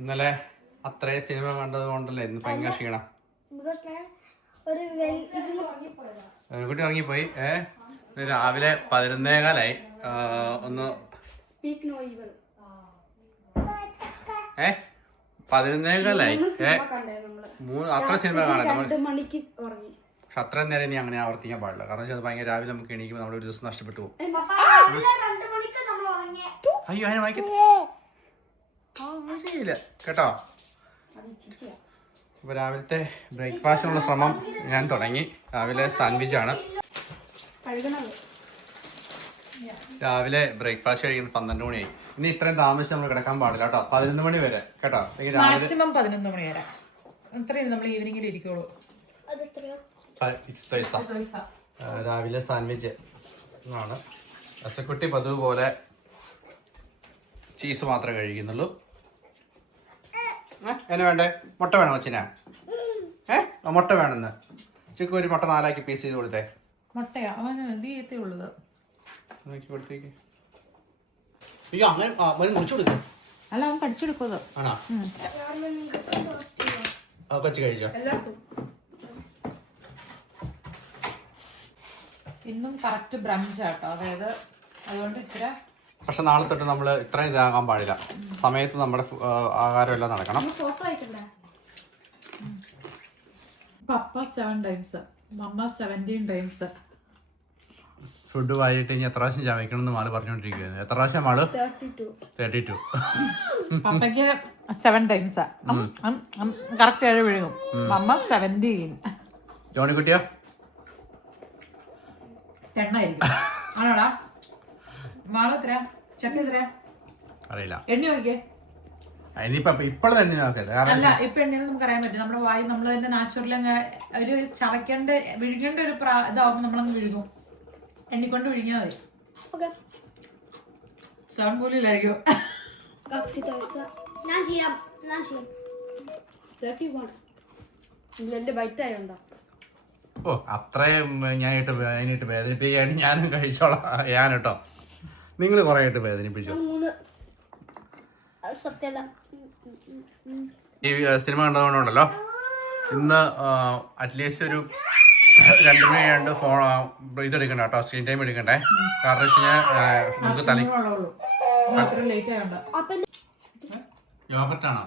ഇന്നലെ അത്രയും സിനിമ കണ്ടത് കൊണ്ടല്ലേ ഇന്ന് ഭയങ്കര ക്ഷീണം. കുട്ടി ഇറങ്ങിപ്പോയി. രാവിലെ 11:15 ഒന്ന് 11:15 അത്ര സിനിമ കാണാം. പക്ഷെ അത്രയും നേരം ഇനി അങ്ങനെ ആവർത്തിക്കാൻ പാടില്ല. കാരണം വെച്ചാൽ ഭയങ്കര രാവിലെ നമുക്ക് എണീക്കുമ്പോൾ നമ്മുടെ ഒരു ദിവസം നഷ്ടപ്പെട്ടു പോകും. അയ്യോ അതിനെ വായിക്കത്തില്ല കേട്ടോ. അപ്പോൾ രാവിലത്തെ ബ്രേക്ക്ഫാസ്റ്റിനുള്ള ശ്രമം ഞാൻ തുടങ്ങി. രാവിലെ സാൻഡ്വിച്ചാണ്. രാവിലെ ബ്രേക്ക്ഫാസ്റ്റ് കഴിക്കുന്നത് 12 മണിയായി. ഇനി ഇത്രയും താമസിച്ച് നമ്മൾ കിടക്കാൻ പാടില്ല കേട്ടോ. 11 മണി വരെ കേട്ടോ. മാക്സിമം 11 മണി വരെ. ഇത്രയും നമ്മൾ ഈവനിങ്ങിൽ ഇരിക്കുള്ളൂ. രാവിലെ സാൻഡ്വിച്ച് ആണ്. അസക്കുട്ടി പതിവ് പോലെ ചീസ് മാത്രമേ കഴിക്കുന്നുള്ളൂ. എന്നെ വേണ്ടേ? മുട്ട വേണോ കൊച്ചിനാ? മുട്ട വേണമെന്ന് ചിക്കു ഒരു മുട്ട 4 പീസ് ചെയ്ത് കൊടുത്തേ. മുട്ടയാ ഉള്ളത് കൊടുത്തേക്ക്. അയ്യോ അങ്ങനെ മുറിച്ചു കൊടുക്കും. അല്ല അവൻ കടിച്ചെടുക്കുന്നത് ആണോ? കൊച്ചു കഴിച്ചോ? ഇന്നും കറക്റ്റ് ബ്രഞ്ചാട്ടോ. അതായത് അതുകൊണ്ട് ഇത്ര. പക്ഷെ നാളെ തൊട്ട് നമ്മൾ ഇത്രയും ഇതാകാൻ പാടില്ല. സമയത്ത് നമ്മുടെ ആഹാരം എല്ലാം നടക്കണം. പപ്പ 7 times, മമ്മ 17 times. ഫുഡ് വായിട്ട് ഇനി എത്ര പ്രാവശ്യം ചവയ്ക്കണം എന്ന് മാള് പറഞ്ഞോണ്ടിരിക്കുകയാണ്. എത്ര പ്രാവശ്യം മാള്? 32. പപ്പയ്ക്ക് 7 times. കറക്റ്റ് 7 വിഴുങ്ങും. മമ്മ 17. ജോണിക്കുട്ടിയോ? 10 ആയിരിക്കും. ആണോടാ? മാള് എത്ര? ചക്ക എത്ര? അറിയില്ല. എണ്ണി നോക്കിയേ. ഇപ്പോഴും തന്നെ അല്ല ഇപ്പൊ എണ്ണ നമുക്ക് അറിയാൻ പറ്റും. നമ്മുടെ വായി നമ്മൾ തന്നെ നാച്ചുറലി അങ്ങ് ഒരു ചവയ്ക്കേണ്ട വിഴുകേണ്ട ഒരു ഇതാവുമ്പോൾ നമ്മളങ്ങ് വിഴുകും. എണ്ണിക്കൊണ്ട് വിഴുങ്ങിയാൽ മതി. സൗണ്ട് പോലും ഇല്ലായിരിക്കും. ഓ അത്രയും ഞാനിട്ട് വേദനിപ്പിക്കുകയാണ്. ഞാനും കഴിച്ചോളാം. ഞാൻ കേട്ടോ. നിങ്ങൾ കുറെ ആയിട്ട് വേദനിപ്പിച്ചു. ഈ സിനിമ കണ്ടതുകൊണ്ടുണ്ടല്ലോ ഇന്ന് അറ്റ്ലീസ്റ്റ് ഒരു 2 മണി കഴിഞ്ഞിട്ട് ഫോൺ ഇതെടുക്കണ്ട കേട്ടോ. സ്ക്രീൻ ടൈം എടുക്കണ്ടേ. കാരണം വെച്ച് കഴിഞ്ഞാൽ നമുക്ക് യോഗർട്ടാണോ?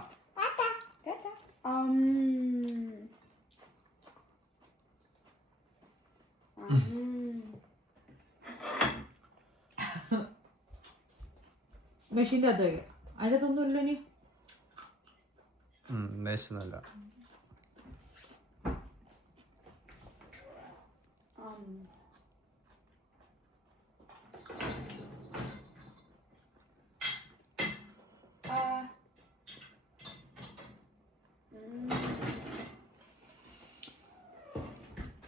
മെഷീൻ്റെ അകത്ത് വയ്ക്കാം. അതിനകത്തൊന്നും ഇല്ല. ഇനി വേസ്റ്റൊന്നുമില്ല.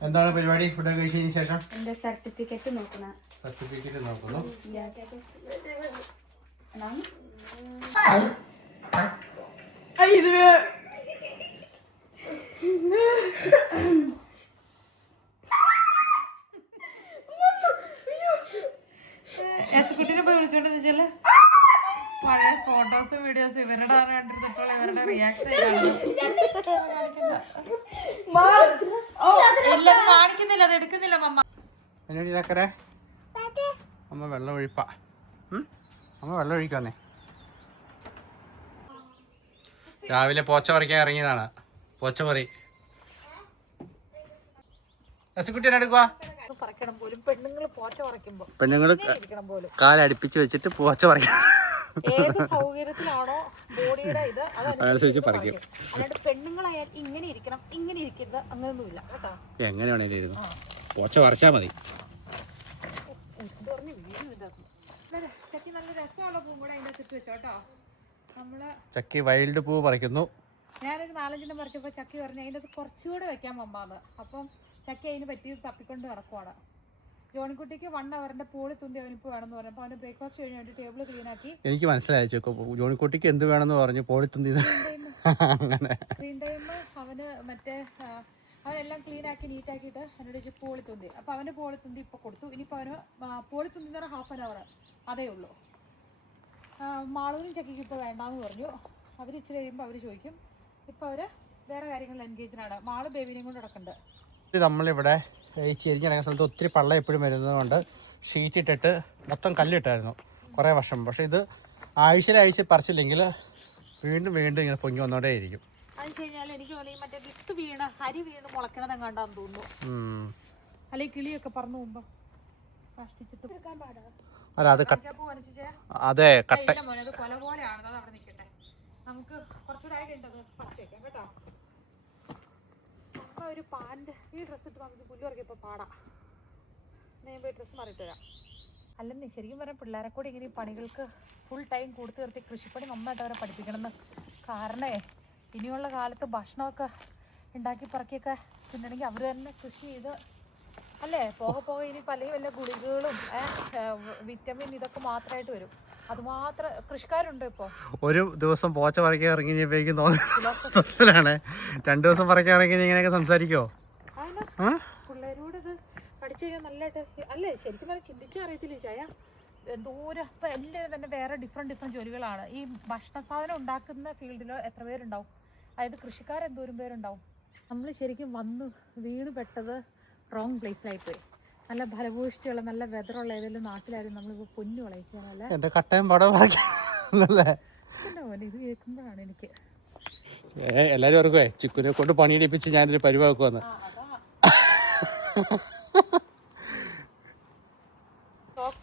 എന്താണ് പരിപാടി? ഫുഡ് കഴിച്ചതിന് ശേഷം എന്റെ സർട്ടിഫിക്കറ്റ് നോക്കുന്നു. കുട്ടീനെ പോയി വിളിച്ചോണ്ടെന്ന് വെച്ചാല് പഴയ ഫോട്ടോസും വീഡിയോസും ഇവരുടെ കണ്ടിരുന്നിട്ടുള്ള ഇവരുടെ റിയാക്ഷൻ ഇല്ല കാണിക്കുന്നില്ല. അത് എടുക്കുന്നില്ല മമ്മ. അമ്മ വെള്ളം ഒഴിപ്പാ. അമ്മ വെള്ളം ഒഴിക്കാന്നേ. രാവിലെ പോച്ച പറിക്കാൻ ഇറങ്ങിയതാണ്. പോച്ചപ്പറി കുട്ടീനെ എടുക്കുക. പെണ്ണുങ്ങള് കാലടിപ്പിച്ച് വെച്ചിട്ട് പോച്ച പറിക്കണം. ഏത് സൗകര്യത്തിലാണോ ബോഡിയുടെ ഇത് അതനുസരിച്ച് പറിക്കും. അല്ലാണ്ട് പെണ്ണുങ്ങളായാൽ ഇങ്ങനെ ഇരിക്കണം ഇങ്ങനെ ഇരിക്കരുത് അങ്ങനെയൊന്നുമില്ല കേട്ടോ. എങ്ങനെ വേണേലും ഇരുന്നു പോച്ച പറിച്ചാ മതി. ചക്കി നല്ല രസമുള്ള പൂവും കൂടെ അതിൻ്റെ ചുറ്റും വെച്ചോട്ടോ. ചക്കി വൈൽഡ് പൂ പറിക്കുന്നു. ഞാനൊരു 4-5 പറിച്ചപ്പോൾ ചക്കി പറഞ്ഞു അതിൻ്റെ അത് കുറച്ചുകൂടെ വെക്കാൻ മമ്മാന്ന്. അപ്പം ചക്കി അതിന് പറ്റിയത് തപ്പിക്കൊണ്ട് നടക്കുവാണ്. ജോണിക്കുട്ടിക്ക് 1 അവറിന്റെ പോളി തുന്തി അവനിപ്പോൾ വേണമെന്ന് പറഞ്ഞപ്പോൾ അവന് ബ്രേക്ക്ഫാസ്റ്റ് കഴിഞ്ഞ് വേണ്ടി ടേബിൾ ക്ലീൻ ആക്കി. എനിക്ക് മനസ്സിലായി ജോണിക്കുട്ടിക്ക് എന്ത് വേണമെന്ന് പറഞ്ഞു. പോളി തുന്തി സ്ക്രീൻ ടൈം അവന് മറ്റേ അവനെല്ലാം ക്ലീൻ ആക്കി നീറ്റാക്കിയിട്ട് എന്നോട് വെച്ച് പോളി തുന്തി. അപ്പോൾ അവൻ്റെ പോളി തുന്തി ഇപ്പോൾ കൊടുത്തു. ഇനിയിപ്പോൾ അവന് പോളി തുന്തി എന്ന് പറഞ്ഞാൽ 1/2 hour അതേ ഉള്ളൂ. മാളൂരും ചക്കിക്ക് ഇപ്പോൾ വേണ്ടാന്ന് പറഞ്ഞു. അവർ ഇച്ചിരി കഴിയുമ്പോൾ അവർ ചോദിക്കും. ഇപ്പോൾ അവർ വേറെ കാര്യങ്ങളിൽ എൻഗേജ്ഡാണ്. മാള് ബേബിനെയും കൊണ്ട് നടക്കുന്നുണ്ട്. ഇത് നമ്മളിവിടെ ഈ ചെരിഞ്ഞ് കിടക്കുന്ന സ്ഥലത്ത് ഒത്തിരി പള്ളം എപ്പോഴും വരുന്നത് കൊണ്ട് ഷീറ്റ് ഇട്ടിട്ട് മൊത്തം കല്ലിട്ടായിരുന്നു കുറേ വർഷം. പക്ഷേ ഇത് ആഴ്ച പറിച്ചില്ലെങ്കിൽ വീണ്ടും വീണ്ടും ഇങ്ങനെ പൊങ്ങി വന്നോണ്ടേ ഇരിക്കും. അത് വെച്ച് കഴിഞ്ഞാൽ എനിക്ക് തോന്നി മറ്റേ വിത്ത് വീണ് അരി വീണ് മുളക്കണത് എങ്ങാണ്ടാന്ന് തോന്നുന്നു. അല്ലെങ്കിൽ കിളിയൊക്കെ പറന്നു പോകുമ്പോൾ കഷ്ടിച്ചിട്ട് അല്ല അത് അതെ കട്ട മോനെ അത് കൊല പോലെയാണ്. അത് അവിടെ നിൽക്കട്ടെ. നമുക്ക് കുറച്ചുകൂടെ ആയിട്ടുണ്ടത് പറിച്ചേക്കാം കേട്ടോ. അമ്മ ഒരു പാൻറ് ഈ ഡ്രസ്സ് ഇട്ട് നമുക്ക് പുല്ല് പറക്കിയപ്പോൾ പാടാം. ഞാൻ പോയി ഡ്രസ്സ് മാറിയിട്ട് വരാം. അല്ലെന്നേ ശരിക്കും പറഞ്ഞാൽ പിള്ളേരെ കൂടി ഇങ്ങനെ ഈ പണികൾക്ക് ഫുൾ ടൈം കൊടുത്തു നിർത്തി കൃഷിപ്പണി നന്നായിട്ട് അവരെ പഠിപ്പിക്കണമെന്ന്. കാരണേ ഇനിയുള്ള കാലത്ത് ഭക്ഷണമൊക്കെ ഉണ്ടാക്കി പറക്കിയൊക്കെ തിന്നണമെങ്കിൽ അവർ തന്നെ കൃഷി ചെയ്ത് അല്ലേ പോകെ ഇനി പല വല്ല ഗുളികകളും വിറ്റമിൻ ഇതൊക്കെ മാത്രമായിട്ട് വരും. അതുമാത്രം കൃഷിക്കാരുണ്ട് ഇപ്പോൾ. ഒരു ദിവസം പോച്ച പറിക്കാൻ ഇറങ്ങിയപ്പോഴേക്കും തോന്നുന്നതാണ് 2 ദിവസം പറിക്കാൻ ഇറങ്ങി ഇങ്ങനെയൊക്കെ സംസാരിക്കുമോ? പിള്ളേരോട് ഇത് പഠിച്ചു കഴിഞ്ഞാൽ നല്ലതായിട്ട് അല്ലേ ശരിക്കും പറഞ്ഞാൽ ചിന്തിച്ചറിയത്തില്ല ചായ. എന്തോരം ഇപ്പം എല്ലാവരും തന്നെ വേറെ ഡിഫറെൻറ്റ് ജോലികളാണ്. ഈ ഭക്ഷണ സാധനം ഉണ്ടാക്കുന്ന ഫീൽഡിൽ എത്ര പേരുണ്ടാവും? അതായത് കൃഷിക്കാരെന്തോരം പേരുണ്ടാവും. നമ്മൾ ശരിക്കും വന്ന് വീണ് പെട്ടത് റോങ് പ്ലേസിലായിപ്പോയി. നല്ല ഫലഭൂഷ്ടിയുള്ള നല്ല വെതറുള്ള ഏതെങ്കിലും നാട്ടിലായിരുന്നു നമ്മളിപ്പോൾ പൊന്നു വിളയിക്കാനല്ലേ. എൻ്റെ കട്ടയും പടവാക്കില്ലേ ഇത് കേൾക്കുമ്പോഴാണ് എനിക്ക് എല്ലാവരും ഓർക്കുവേ ചിക്കുനെ കൊണ്ട് പണിയെടുപ്പിച്ച് ഞാനൊരു പരിവാക്കുവന്ന്.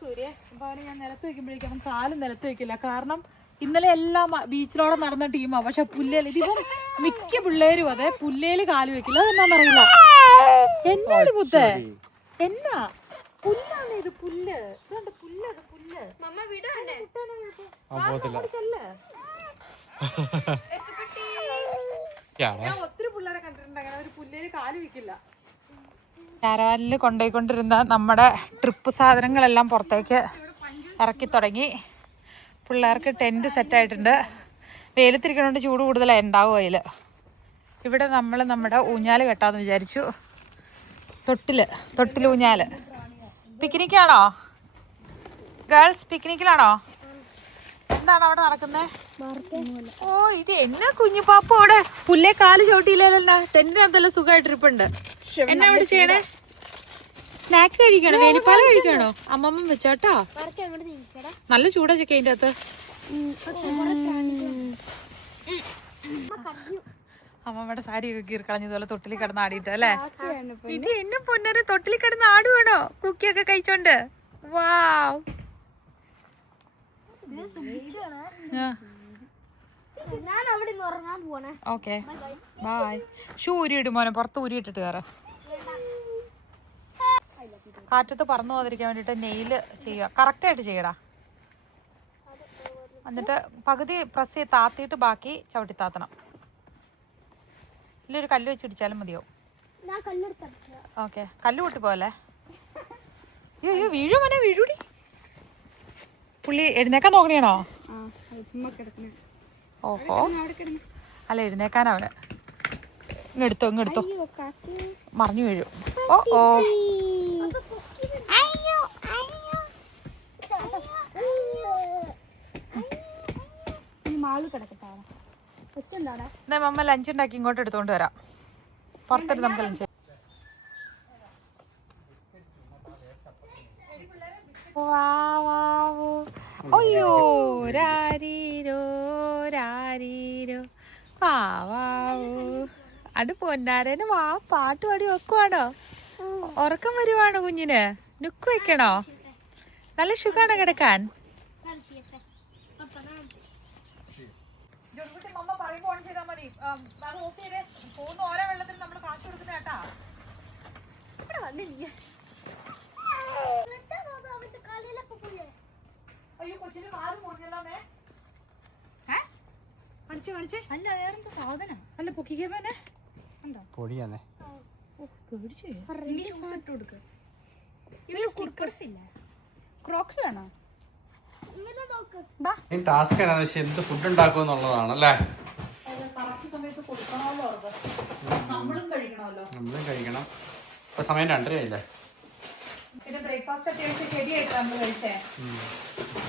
സൂര്യ അപ്പോൾ അവനെ ഞാൻ നിലത്ത് വെക്കുമ്പോഴേക്കും അവൻ കാലും നിലത്ത് വെക്കില്ല. കാരണം ഇന്നലെ എല്ലാം ബീച്ചിലോടെ നടന്ന ടീമാണ്. പക്ഷെ പുല്ലേൽ ഇതിപ്പം മിക്ക പിള്ളേരും അതെ പുല്ലേല് കാല് വെക്കില്ല. അതെന്നാന്നറിയില്ല. എന്നാണ് മുത്തേ എന്നാ പുല്ലാണ് ഇത് പുല്ല്. ഇതുണ്ട് പുല്ല്. അത് പുല്ല് ഞാൻ ഒത്തിരി പിള്ളേരെ കണ്ടിട്ടുണ്ട് അങ്ങനെ ഒരു പുല്ലേല് കാല് വെക്കില്ല. കാരവാനിൽ കൊണ്ടുപോയിക്കൊണ്ടിരുന്ന നമ്മുടെ ട്രിപ്പ് സാധനങ്ങളെല്ലാം പുറത്തേക്ക് ഇറക്കി തുടങ്ങി. പിള്ളേർക്ക് ടെൻറ്റ് സെറ്റായിട്ടുണ്ട്. വെയിലത്തിരിക്കണോണ്ട് ചൂട് കൂടുതലായി ഉണ്ടാവും അതിൽ. ഇവിടെ നമ്മൾ നമ്മുടെ ഊഞ്ഞാൽ കെട്ടാമെന്ന് വിചാരിച്ചു. തൊട്ടിൽ ഊഞ്ഞാൽ. പിക്നിക്കാണോ ഗേൾസ്? പിക്നിക്കിലാണോ? എന്താണ് അവിടെ നടക്കുന്നത്? ഓ ഇത് എന്നാ കുഞ്ഞു പാപ്പ അവിടെ പുല്ലേ കാല് ചോട്ടിയില്ലല്ലോ. ടെന്റിനകത്തെല്ലാം സുഖമായിട്ടിരിപ്പുണ്ട്. എന്നാ അവിടെ ചെയ്യണേ? സ്നാക്ക് കഴിക്കണോ? വേനിപ്പാല കഴിക്കണോ? അമ്മമ്മ വെച്ചോട്ടോ. നല്ല ചൂടാ ചെക്ക അതിൻ്റെ അകത്ത്. അമ്മമ്മയുടെ സാരിയൊക്കെ കീറിക്കളഞ്ഞതുപോലെ തൊട്ടിൽ കിടന്ന് ആടിയിട്ട് അല്ലേ? ഇത് എന്നെ പൊന്നരെ തൊട്ടിൽ കിടന്ന് ആടുവാണോ കുക്കിയൊക്കെ കഴിച്ചോണ്ട്? വാവ്. Okay bye. ഷൂ ഊരിയിടും മോനെ. പുറത്ത് ഊരിയിട്ടിട്ട് കയറ. കാറ്റത്ത് പറന്നു പോകാതിരിക്കാൻ വേണ്ടിയിട്ട് നെയില് ചെയ്യുക. കറക്റ്റായിട്ട് ചെയ്യടാ. എന്നിട്ട് പകുതി പ്രസ് ചെയ്ത് താത്തിയിട്ട് ബാക്കി ചവിട്ടി താത്തണം. ഇല്ലൊരു കല്ല് വെച്ചിടിച്ചാലും മതിയോ? ഓക്കെ കല്ല് പൊട്ടി പോയല്ലേ? അയ്യോ വീഴും മോനെ വീഴൂടി. പുള്ളി എഴുന്നേക്കാൻ നോക്കണേണോ? ഓഹോ അല്ല എഴുന്നേക്കാനവന്. ഇങ്ങെടുത്തോ മറിഞ്ഞു വീഴും. ഓ ഓ മമ്മ ലഞ്ച് ഉണ്ടാക്കി ഇങ്ങോട്ട് എടുത്തോണ്ട് വരാം. പുറത്തെടുത്ത് നമുക്ക് ലഞ്ച്. അയ്യോ രാരീരോ രാരീരോ വാവാവൂ. അത് പൊന്നാരന് വാ പാട്ട് പാടി വെക്കുവാണോ? ഉറക്കം വരുവാണോ കുഞ്ഞിന്? നുക്ക് വെക്കണോ? നല്ല സുഖാണോ കിടക്കാൻ? അല്ല പൊക്കിക്കാനെ പൊടിയാന്നേ. ക്രോക്സ് വേണോ? ടാസ്ക് എന്ത് ഫുഡ് ഉണ്ടാക്കുക എന്നുള്ളതാണ് അല്ലേ? നമ്മളും കഴിക്കണം. ഇപ്പൊ സമയം 2:30 പിന്നെ ബ്രേക്ക്ഫാസ്റ്റ് അത്യാവശ്യം ശരിയായിട്ട് നമ്മൾ കഴിച്ചേ.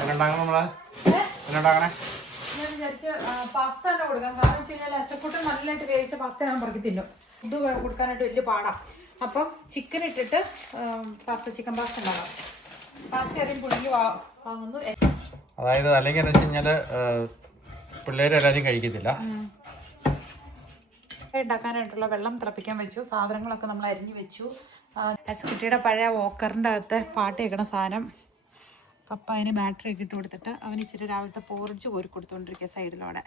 എന്നുണ്ടാക്കണം നമ്മള്? എന്നുണ്ടാക്കണേ? ഞാൻ വിചാരിച്ച് പാസ്ത തന്നെ കൊടുക്കാം. കാരണം വെച്ച് കഴിഞ്ഞാൽ അസക്കൂട്ട് നല്ലതായിട്ട് വേവിച്ച പാസ്ത ഞാൻ പറക്കി തിന്നും. ഇത് കൊടുക്കാനായിട്ട് വലിയ പാടാണ്. അപ്പം ചിക്കൻ ഇട്ടിട്ട് ചിക്കൻ പാസ്ത ഉണ്ടാകാം. പാസ്ത ആദ്യം പുഴുങ്ങി വാങ്ങുന്നു. അതായത് അല്ലെങ്കിൽ എന്താ വെച്ച് കഴിഞ്ഞാൽ പിള്ളേരെല്ലാവരും കഴിക്കത്തില്ല. ഉണ്ടാക്കാനായിട്ടുള്ള വെള്ളം തിളപ്പിക്കാൻ വെച്ചു. സാധനങ്ങളൊക്കെ നമ്മൾ അരിഞ്ഞു വെച്ചു. കുട്ടിയുടെ പഴയ വോക്കറിൻ്റെ അകത്തെ പാട്ട് കേൾക്കണ സാധനം പപ്പ അതിന് ബാറ്ററി ഒക്കെ ഇട്ട് കൊടുത്തിട്ട് അവന് ഇച്ചിരി രാവിലത്തെ പോറിച്ച് കോരി കൊടുത്തുകൊണ്ടിരിക്കുക സൈഡിലൂടെ.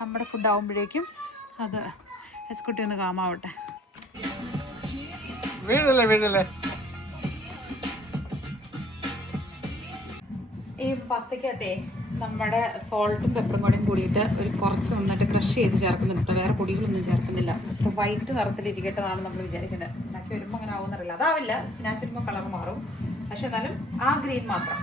നമ്മുടെ ഫുഡ് ആകുമ്പോഴേക്കും അത് എസ്കുട്ടി ഒന്ന് കാമാവട്ടെ. വീടല്ലേ ഈ പാസ്തയ്ക്കകത്തെ നമ്മുടെ സോൾട്ടും പെപ്പറും കൂടെയും കൂടിയിട്ട് ഒരു കുറച്ച് നന്നായിട്ട് ക്രഷ് ചെയ്ത് ചേർക്കുന്നുണ്ട്. വേറെ പൊടികളൊന്നും ചേർക്കുന്നില്ല. ഇപ്പോൾ വൈറ്റ് നിറത്തിലിരിക്കട്ടതാണ് നമ്മൾ വിചാരിക്കുന്നത്. ഉണ്ടാക്കി വരുമ്പോൾ അങ്ങനെ ആവുമെന്നറിയില്ല. അതാവില്ല, സ്പിനാച്ച് വരുമ്പോൾ കളർ മാറും. പക്ഷെ എന്നാലും ആ ഗ്രീൻ മാത്രം.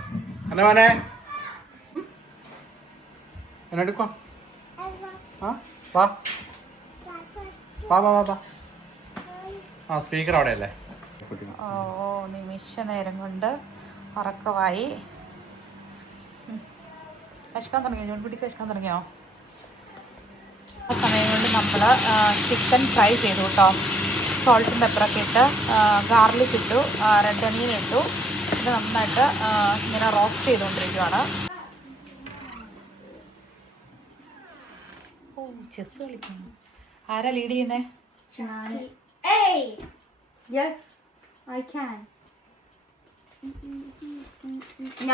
സ്പീക്കർ അവിടെ അല്ലേ? ഓ നിമിഷ നേരം കൊണ്ട് ഉറക്കമായി. കശക്കാൻ തുടങ്ങിയോ? ജോൺകുട്ടിക്ക് കശക്കാൻ തുടങ്ങിയോ? ആ സമയം കൊണ്ട് നമ്മൾ ചിക്കൻ ഫ്രൈ ചെയ്തു കേട്ടോ. സോൾട്ടും പെപ്പറൊക്കെ ഇട്ട് ഗാർലിക് ഇട്ടു, റെഡ് ഒനിയൻ ഇട്ടു. ഇത് നന്നായിട്ട് ഇങ്ങനെ റോസ്റ്റ് ചെയ്തുകൊണ്ടിരിക്കുകയാണ്. ഓ ചെസ് കളിക്കുന്നു. ആരാ ലീഡ് ചെയ്യുന്നേ? ഞാൻ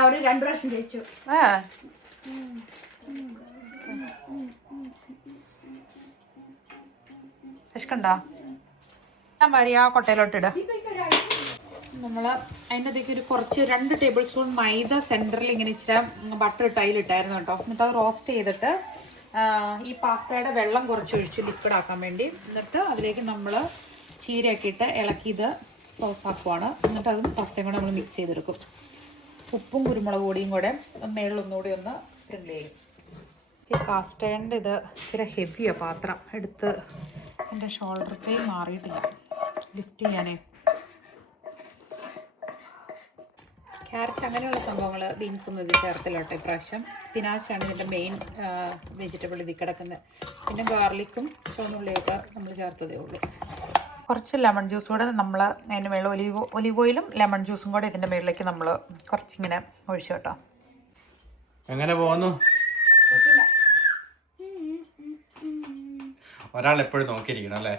ഒരു 2 പ്രാവശ്യം ജയിച്ചു. കണ്ടോ? ഞാൻ വരി ആ കൊട്ടയിലോട്ടിട. നമ്മൾ അതിൻ്റെ അകത്തേക്ക് ഒരു കുറച്ച് 2 ടേബിൾ സ്പൂൺ മൈദ സെൻറ്ററിൽ ഇങ്ങനെ ഇച്ചിരി ബട്ടർ ഇട്ട് അതിലിട്ടായിരുന്നു കേട്ടോ. എന്നിട്ട് അത് റോസ്റ്റ് ചെയ്തിട്ട് ഈ പാസ്തയുടെ വെള്ളം കുറച്ച് ഒഴിച്ച് ലിക്വിഡ് ആക്കാൻ വേണ്ടി. എന്നിട്ട് അതിലേക്ക് നമ്മൾ ചീരയൊക്കെ ഇട്ട് ഇളക്കിയത് സോസ് ആക്കുവാണ്. എന്നിട്ട് അതും പാസ്തയും കൂടെ നമ്മൾ മിക്സ് ചെയ്തെടുക്കും. ഉപ്പും കുരുമുളക് പൊടിയും കൂടെ മേളിലൊന്നുകൂടി ഒന്ന് സ്പ്രിങ്കിൾ ചെയ്യും. ഈ കാസ്റ്റേണിൻ്റെ ഇത് ഇച്ചിരി ഹെവിയാണ് പാത്രം. എടുത്ത് എൻ്റെ ഷോൾഡർ മാറിയിട്ടില്ല ലിഫ്റ്റ് ചെയ്യാനേ. ക്യാരറ്റ് അങ്ങനെയുള്ള സംഭവങ്ങൾ ബീൻസ് ഒന്നും ഇത് ചേർത്തില്ല കേട്ടോ ഇപ്രാവശ്യം. സ്പിനാച്ചാണ് ഇതിൻ്റെ മെയിൻ വെജിറ്റബിൾ ഇതിൽ കിടക്കുന്നത്. പിന്നെ ഗാർലിക്കും ചുവന്നുള്ളിയൊക്കെ നമ്മൾ ചേർത്തതേ ഉള്ളൂ. കുറച്ച് ലെമൺ ജ്യൂസ് കൂടെ നമ്മൾ അതിൻ്റെ മേളിൽ ഒലിവ് ഓയിലും ലെമൺ ജ്യൂസും കൂടെ ഇതിൻ്റെ മേളിലേക്ക് നമ്മൾ കുറച്ചിങ്ങനെ ഒഴിച്ചു കേട്ടോ. എങ്ങനെ പോകുന്നു? ഒരാൾ എപ്പോഴും നോക്കിയിരിക്കണം അല്ലേ?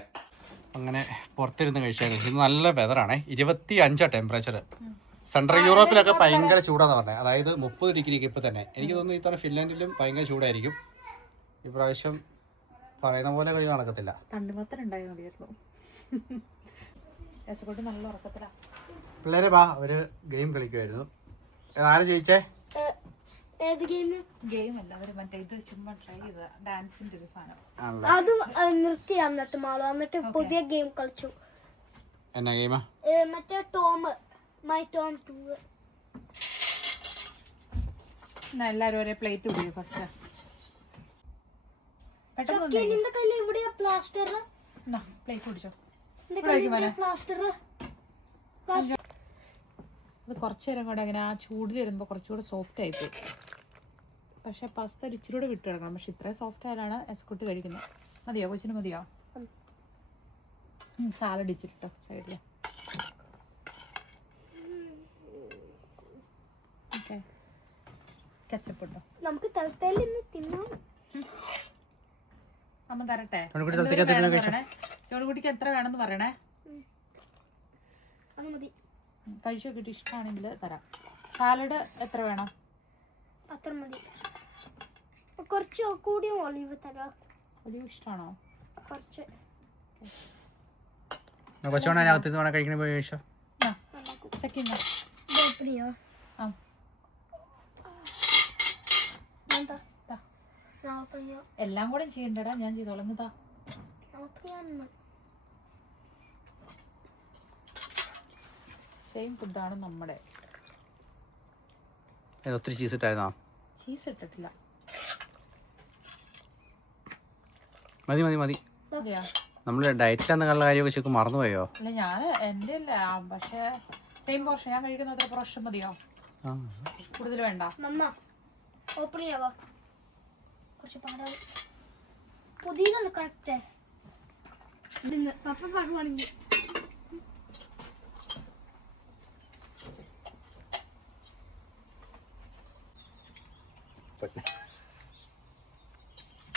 അങ്ങനെ പുറത്തിരുന്ന് കഴിച്ചാൽ ഇത് നല്ല വെതറാണേ. 25 ടെമ്പറേച്ചർ. സെൻട്രൽ യൂറോപ്പിലൊക്കെ ഭയങ്കര ചൂടാന്ന് പറഞ്ഞത്. അതായത് 30 ഡിഗ്രിക്ക് ഇപ്പം തന്നെ. എനിക്ക് തോന്നുന്നു ഇത്തവണ ഫിൻലാൻഡിലും ഭയങ്കര ചൂടായിരിക്കും. ഇപ്രാവശ്യം പറയുന്ന പോലെ കളി നടക്കത്തില്ല. നല്ല ഉറക്കത്തിലാ. പിള്ളേരെ വാ, അവര് ഗെയിം കളിക്കുമായിരുന്നു. ആര് ജയിച്ചേ? ഗെയിം അല്ല, അവര് മറ്റേ ഇത് ചുമ്മാ ട്രൈ ചെയ്ത ഡാൻസിന്റെ ഒരു സാധനം. അത് നിർത്തി എന്നിട്ട് മാളു എന്നിട്ട് പുതിയ ഗെയിം കളിച്ചു. എന്നാ ഗെയിമാ? മറ്റേ ടോം മൈ ടോം 2. എല്ലാരും ഒരേ പ്ലേറ്റ് കുടിക്കും ഫസ്റ്റ്. പ്ലേറ്റ് കുടിച്ചോ. അത് കുറച്ചു നേരം കൂടെ അങ്ങനെ ആ ചൂടിലിടുമ്പോൾ കുറച്ചുകൂടെ സോഫ്റ്റ് ആയിപ്പോയി. പക്ഷെ പാസ്ത ഇച്ചിരി കൂടെ വിട്ട് കിടക്കണം. പക്ഷെ ഇത്രയും സോഫ്റ്റ് ആയാലാണ് എസ്കുട്ടി കഴിക്കുന്നത്. മതിയോ കൊച്ചിന്? മതിയോ? സാലഡ് ഇച്ചിട്ടോ സൈഡിൽ. ഓക്കെ, കെച്ചപ്പ് ഇട്ടോ. നമുക്ക് അമ്മ തരട്ടെ? ജോൺകുട്ടിക്ക് എത്ര വേണമെന്ന് പറയണേ. കഴിച്ചു നോക്കിയിട്ട് ഇഷ്ടമാണെങ്കിൽ തരാം. സാലഡ് എത്ര വേണം? അത്ര മതി. കുറച്ച് കൂടിയും ഒലിവ് തരാം. ഒലിവ് ഇഷ്ടമാണോ? കുറച്ച്. എല്ലാം കൂടെ ചെയ്യണ്ടടാ, ഞാൻ ചെയ്തോളാം. സെയിം ഫുഡാണ് നമ്മുടെ. ഒത്തിരി ചീസ് ഇട്ടായിരുന്നോ? ചീസ് ഇട്ടിട്ടില്ല. മതി മതി മതി. നമ്മള് ഡയറ്റിലാന്ന് കള്ള കാര്യമൊക്കെ ശരിക്കും മറന്നുപോയോ? അല്ല, ഞാൻ എൻ്റെ അല്ല, പക്ഷെ സെയിം പോർഷൻ ഞാൻ കഴിക്കുന്ന അത്ര പോർഷൻ മതിയോ? കൂടുതൽ വേണ്ട. കുറച്ച് പാടാവും. പുതിയതല്ല കറക്റ്റ്. പപ്പ പറയുവാണെങ്കിൽ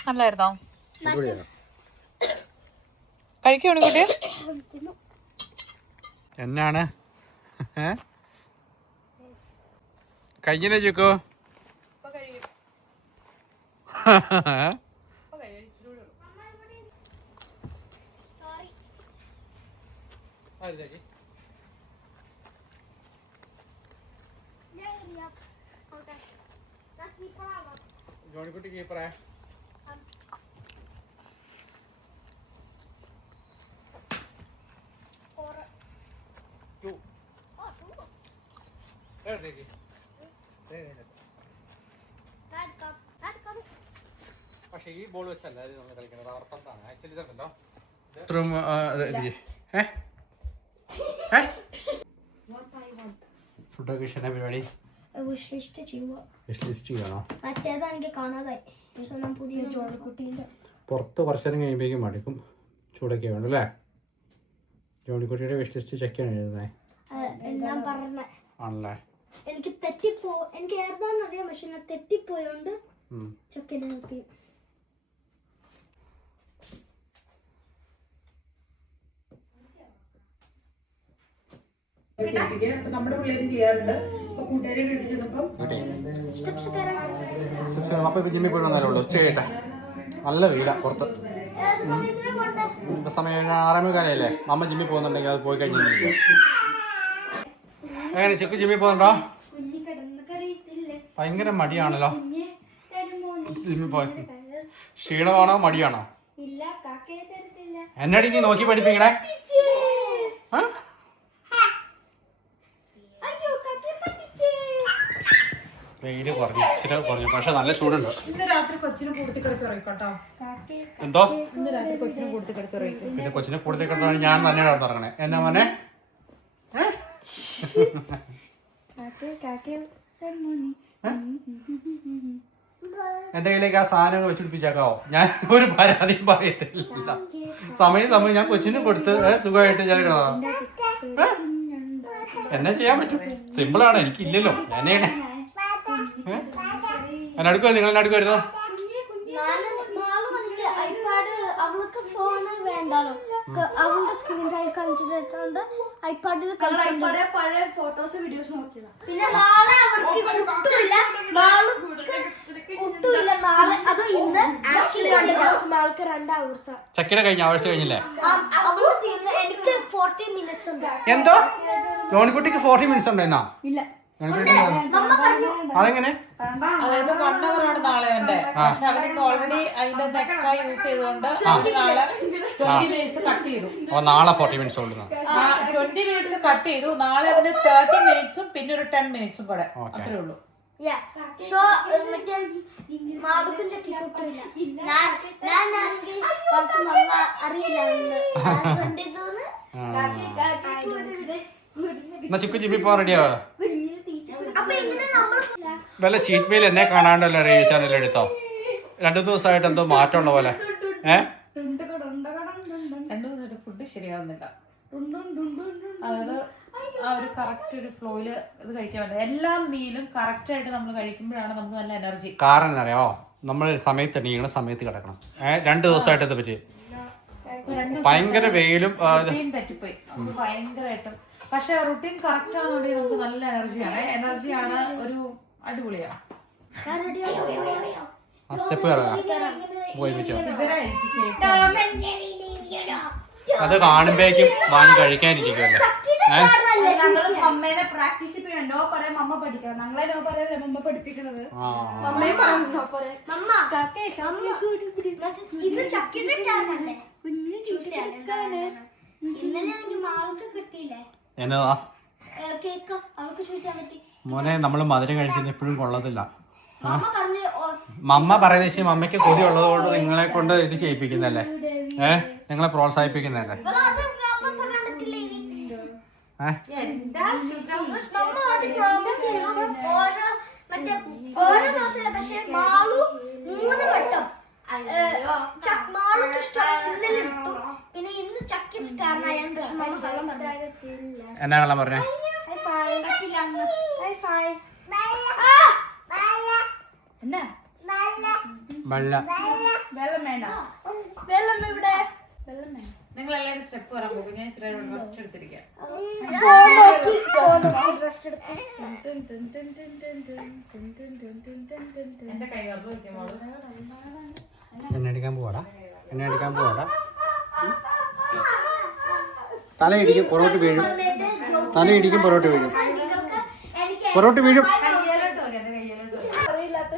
നല്ലായിരുന്നോ? കഴിക്കുവാണ് കുട്ടി. എന്നാണ് കഴിഞ്ഞില്ലേ ചോക്കോ? ജോണിക്കുട്ടി കീപ്പറേ. പക്ഷെ ഈ ബോൾ വെച്ചല്ല നമ്മൾ കളിക്കുന്നത്, അവർപ്പത്താണ് ആക്ച്വലി. ഇതുണ്ടല്ലോ ഫുഡൊക്കെ ഇഷ്ടം പരിപാടി ചെയ്യണോ? പുറത്ത് കുറച്ച് നേരം കഴിയുമ്പോഴേക്കും മടുക്കും, ചൂടൊക്കെ വേണം അല്ലേ? ജോണിക്കുട്ടിയുടെ വിഷ് ലിസ്റ്റ് ചെക്കാണ് എഴുതുന്നത് ആണല്ലേ? എനിക്ക് ഏതാണെന്ന് അറിയാം, പക്ഷെ ഞാൻ തെറ്റിപ്പോയോണ്ട് ചെക്കനെ നോക്കി. നമ്മുടെ പിള്ളേര് ചെയ്യാറുണ്ട്. അപ്പൊ ഇപ്പൊ ജിമ്മിൽ പോയി വന്നാലേ ഉള്ളൂ. ഉച്ചയായിട്ടാ, നല്ല വീടാ പുറത്ത്. ഇപ്പൊ സമയം 6:30 അമ്മ ജിമ്മിൽ പോകുന്നുണ്ടെങ്കിൽ അത് പോയി കഴിഞ്ഞിരിക്കും. എങ്ങനെ ചെക്ക് ജിമ്മിൽ പോകുന്നുണ്ടോ? ഭയങ്കര മടിയാണല്ലോ ജിമ്മിൽ പോയി. ക്ഷീണമാണോ മടിയാണോ? എന്നടി നീ നോക്കി പഠിപ്പിക്കണേ. വെയില് കുറഞ്ഞു, ഇച്ചിരി കുറഞ്ഞു, പക്ഷെ നല്ല ചൂടുണ്ട്. ഇന്ന് രാത്രി കൊച്ചിനെ കൂടുതൽ കിടക്കിറങ്ങിക്കോട്ടോ. എന്തോ ഇന്ന് രാത്രി കൊച്ചിനെ കൂടുതൽ കിടക്കിറങ്ങിക്കും. പിന്നെ കൊച്ചിനെ കൂടുതൽ കിടന്നാണ് ഞാൻ തന്നെ ഇറങ്ങണേ. എന്നാ മോനെ എന്റെ കയ്യിലേക്ക് ആ സാധനങ്ങൾ വെച്ചുപിടിപ്പിച്ചേക്കാവോ? ഞാൻ ഒരു പരാതിയും പറയത്തില്ല. സമയം ഞാൻ കൊച്ചിനും കൊടുത്ത് സുഖമായിട്ട് ഞാൻ കിടന്നോ. എന്നാ ചെയ്യാൻ പറ്റും? സിമ്പിളാണ്, എനിക്കില്ലല്ലോ. എന്നെടുക്കുവോ? നിങ്ങൾ എന്നെടുക്കുമായിരുന്നോ? അവൾക്ക് ഫോണ് വേണ്ടല്ലോ, അവളുടെ സ്ക്രീൻ ടൈം കളിച്ചിട്ടുണ്ട്. ഐപാഡിൽ പഴയ ഫോട്ടോസ് വീഡിയോസ് നോക്കിയതാ. പിന്നെ നാളെ അവർക്ക് ഒട്ടുമില്ല. നാളെ അതോ ഇന്ന് മാൾക്ക് 2 hours. ചക്കിയുടെ കഴിഞ്ഞ അവേഴ്സ് കഴിഞ്ഞില്ലേ? എനിക്ക് 40 minutes ഉണ്ട്. എന്തോ ജോണിക്കുട്ടിക്ക് 40 minutes ഉണ്ടെന്നാ? ഇല്ല. അതെങ്ങനെ? അതായത് 1 hour ആണ് നാളെ അവന്റെ. പക്ഷെ അവനിന്ന് ഓൾറെഡി അതിന്റെ എക്സ്ട്രാ യൂസ് ചെയ്തുകൊണ്ട് നാളെ 20 minutes കട്ട് ചെയ്തു. അപ്പൊ നാളെ 40 minutes ഉള്ളൂ. 20 minutes കട്ട് ചെയ്തു. നാളെ അവന് 30 minutes പിന്നെ ഒരു 10 minutes കൂടെ, അത്രേ ഉള്ളൂ. മാർക്കും ചക്കി കൂട്ടില്ല. ഞാനാണെങ്കിൽ അറിയില്ല. എന്നാ ചിക്കു ജിമ്മിൽ പോകാൻ റെഡിയാവോ? വല്ല ചീറ്റ് മീൽ എന്നെ കാണാണ്ടല്ലോ റീൽ ചാനൽ എടുത്തോ? 2 ദിവസമായിട്ട് എന്തോ മാറ്റമുള്ള പോലെ. 2 ദിവസമായിട്ട് ഫുഡ് ശരിയാവുന്നില്ല. അതായത് ആ ഒരു കറക്റ്റ് ഒരു ഫ്ലോയില് ഇത് കഴിക്കാൻ പറ്റില്ല. എല്ലാ മീലും കറക്റ്റ് ആയിട്ട് നമ്മൾ കഴിക്കുമ്പോഴാണ് നമുക്ക് നല്ല എനർജി. കാരണം എന്നറിയാമോ? നമ്മൾ സമയത്ത് എണീക്കണ സമയത്ത് കിടക്കണം. 2 ദിവസമായിട്ട് ഇത് പറ്റി ഭയങ്കര വെയിലും തെറ്റിപ്പോയി ഭയങ്കരമായിട്ടും. പക്ഷെ റുട്ടീൻ കറക്റ്റ് ആണെന്നുണ്ടെങ്കിൽ നമുക്ക് നല്ല എനർജിയാണ് ഒരു അടിപൊളിയാണ്. സ്റ്റെപ്പ് അത് കാണുമ്പോഴേക്കും വാങ്ങി കഴിക്കാനിരിക്കുമല്ലോ. അമ്മേനെ പ്രാക്ടീസ് ചെയ്യണ്ടോ പറയാം. അമ്മ പഠിക്കണം. ഞങ്ങളെ നോ പറയാൻ അമ്മ പഠിപ്പിക്കണത്. ഇന്നലെ എനിക്ക് മാൾക്ക് കിട്ടിയില്ലേ എന്നതാ കേക്ക്? അവൾക്ക് ചോദിക്കാൻ പറ്റി. മോനെ നമ്മള് മധുരം കഴിക്കുന്ന എപ്പോഴും കൊള്ളത്തില്ല. മമ്മ പറയുന്ന മമ്മയ്ക്ക് കൊതി ഉള്ളതുകൊണ്ട് നിങ്ങളെ കൊണ്ട് ഇത് ചെയ്യിപ്പിക്കുന്നല്ലേ? നിങ്ങളെ പ്രോത്സാഹിപ്പിക്കുന്നല്ലേ? ഓരോ ദിവസം പക്ഷെ മാളു 3 വട്ടം മാളുക്ക് ഇഷ്ടമുള്ള ഇന്നലെ എടുത്തു. പിന്നെ ഇന്ന് ചക്കിട്ട് കാരണം പക്ഷെ മാള് കള്ളം പറഞ്ഞു. എന്നാ കള്ളം പറഞ്ഞേ? എന്നാ വെള്ള വെള്ളം വേണ്ട. വെള്ളം ഇവിടെ വെള്ളം വേണ്ട. നിങ്ങൾ എല്ലാവരും സ്റ്റെപ്പ് പറയാൻ പോകും. ഞാൻ ഇച്ചിരി റെസ്റ്റ് എടുത്തിരിക്കാം. എന്റെ കൈ എണ്ണ അടിക്കാൻ പോവാടാ. തലയിടിക്കും പുറകോട്ട് വീഴും. പുറകോട്ട് വീഴും. അറിയില്ലാത്ത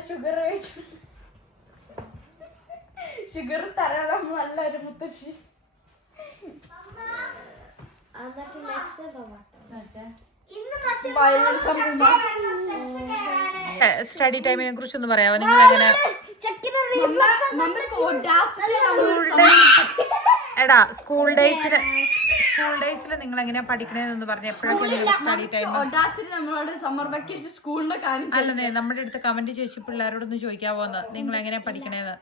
ഷുഗർ തരണം നല്ലൊരു മുത്തശ്ശി. സ്റ്റഡി ടൈമിനെ കുറിച്ചൊന്ന് പറയാമോ? നിങ്ങൾ എങ്ങനെ എടാ സ്കൂൾ ഡേയ്സിൽ നിങ്ങൾ എങ്ങനെയാ പഠിക്കണേന്ന് പറഞ്ഞ എപ്പോഴൊക്കെ സ്റ്റഡി ടൈം? നമ്മളോട് സമ്മർ വെക്കേഷൻ സ്കൂളിന്റെ കാര്യം അല്ലെന്നേ നമ്മുടെ അടുത്ത് കമന്റ് ചോദിച്ചു പിള്ളേരോടൊന്ന് ചോദിക്കാവോന്ന് നിങ്ങൾ എങ്ങനെയാ പഠിക്കണേന്ന്.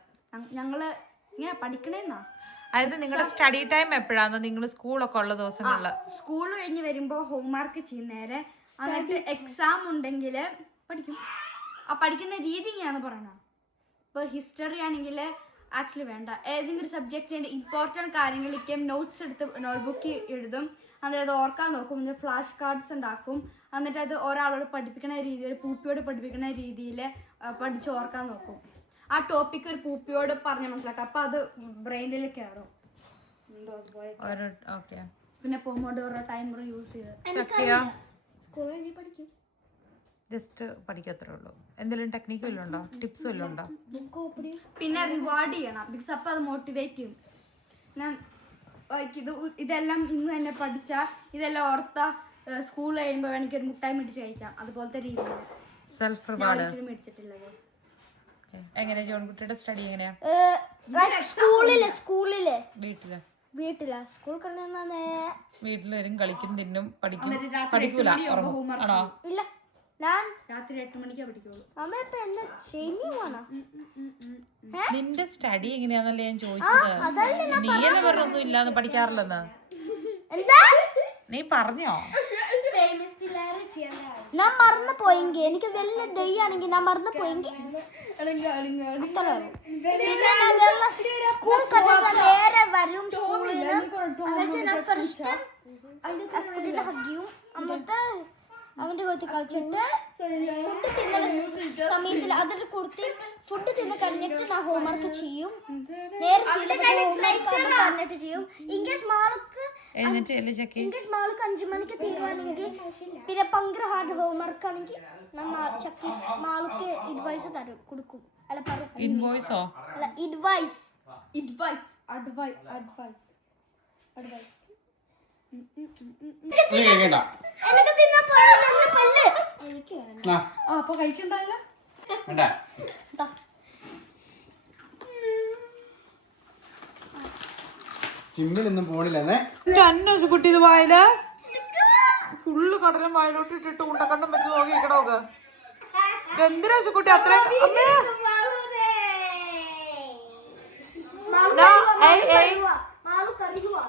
ഞങ്ങള് ഇങ്ങനെ പഠിക്കണേന്നാ. അതായത് നിങ്ങളുടെ സ്റ്റഡി ടൈം എപ്പോഴാന്ന്? നിങ്ങൾ സ്കൂളൊക്കെ ഉള്ള ദിവസങ്ങളില് സ്കൂൾ കഴിഞ്ഞ് വരുമ്പോ ഹോംവർക്ക് ചെയ്യുന്നേരെ എന്നിട്ട് എക്സാം ഉണ്ടെങ്കിൽ പഠിക്കും. ആ പഠിക്കുന്ന രീതി ഇങ്ങനെയാണ് പറയണത്. ഇപ്പൊ ഹിസ്റ്ററി ആണെങ്കിൽ ആക്ച്വലി വേണ്ട, ഏതെങ്കിലും ഒരു സബ്ജക്റ്റിന്റെ ഇമ്പോർട്ടൻറ്റ് കാര്യങ്ങളിലേക്കും നോട്ട്സ് എടുത്ത് നോട്ട്ബുക്കിൽ എഴുതും. എന്നിട്ട് അത് ഓർക്കാൻ നോക്കും. എന്നിട്ട് ഫ്ലാഷ് കാർഡ്സ് ഉണ്ടാക്കും. എന്നിട്ട് അത് ഒരാളോട് പഠിപ്പിക്കുന്ന രീതിയിൽ, ഒരു പൂപ്പിയോട് പഠിപ്പിക്കുന്ന രീതിയിൽ പഠിച്ച് ഓർക്കാൻ നോക്കും. ആ ടോപ്പിക് ഒരു പൂപ്പിയോട് പറഞ്ഞ് മനസ്സിലാക്കാം. അപ്പൊ അത് ബ്രെയിനിൽ കയറും. പിന്നെ പോമോഡോറോ ടൈമർ യൂസ് ചെയ്ത് സ്കൂളിൽ കഴിഞ്ഞ് പഠിക്കും. ജസ്റ്റ് പഠിക്കത്രേ ഉള്ളൂ. എന്തെങ്കിലും ടെക്നിക്ക് വല്ലതും ഉണ്ടോ? ടിപ്സ് വല്ലതും ഉണ്ടോ? പിന്നെ റിവാർഡ് ചെയ്യണം. ബിക്കോസ് അപ്പൊ അത് മോട്ടിവേറ്റ് ചെയ്യും. ഞാൻ ഇതെല്ലാം ഇന്ന് തന്നെ പഠിച്ചാൽ ഇതെല്ലാം ഓർത്ത സ്കൂളിൽ കഴിയുമ്പോൾ എനിക്ക് ഒരു മുട്ടായി മേടിച്ച് കഴിക്കാം. അതുപോലത്തെ രീതിയിൽ സെൽഫ് റിവാർഡ് മേടിച്ചിട്ടില്ലത്. എങ്ങനെ ജോൺകുട്ടിയുടെ സ്റ്റഡി എങ്ങനെയാ? സ്കൂളില് വീട്ടില് സ്കൂൾ വീട്ടിൽ വരും, കളിക്കും, തിന്നും, പഠിക്കും. പഠിക്കൂല? ആണോ? ഇല്ല, ഞാൻ രാത്രി 8 മണിക്കാ പഠിക്കുള്ളൂ. നിന്റെ സ്റ്റഡി എങ്ങനെയാന്നല്ലേ ഞാൻ ചോദിച്ചത്. നീ എന്നെ പറഞ്ഞൊന്നും ഇല്ലാന്ന് പഠിക്കാറില്ലെന്ന് നീ പറഞ്ഞോ? ഞാൻ മറന്നു പോയെങ്കിൽ, എനിക്ക് വലിയ ദയ്യാണെങ്കിൽ ഞാൻ മറന്നു പോയെങ്കിൽ സ്കൂൾ നേരെ വരും. സ്കൂളിൽ എന്നിട്ട് ഞാൻ ഫസ്റ്റ് സ്കൂളിൽ ഹഗ്ഗിയും എന്നിട്ട് അവന്റെ കൂടെ കളിച്ചിട്ട് ഫുഡ് തിന്നുന്ന സമയത്തിൽ അതിന് കൊടുത്ത് ഫുഡ് തിന്ന് കഴിഞ്ഞിട്ട് ഞാൻ ഹോംവർക്ക് ചെയ്യും. നേരെ ഹോംവർക്ക് ചെയ്യും. ഇംഗ്ലീഷ് മാൾക്ക് 5 മണിക്ക് തീരുവാണെങ്കിൽ പിന്നെ ഭയങ്കര ഹാർഡ് ഹോംവർക്ക് ആണെങ്കിൽ ചക്കി മാൾക്ക് അഡ്വൈസ് തരും കൊടുക്കും. അല്ല ഇൻവോയ്സോ? അല്ല അഡ്വൈസ്. അപ്പൊ കഴിക്കണ്ടല്ലോ. ജിമ്മിലൊന്നും പോണില്ലെന്നേ. കുട്ടി ഇത് വായില ഫുള്ള് കടലും വായിലോട്ട് ഇട്ടിട്ട് ഉണ്ടക്കണ്ണം വെച്ച് നോക്കിക്കണോക്ക്. എന്തിനാ കുട്ടി അത്രയും?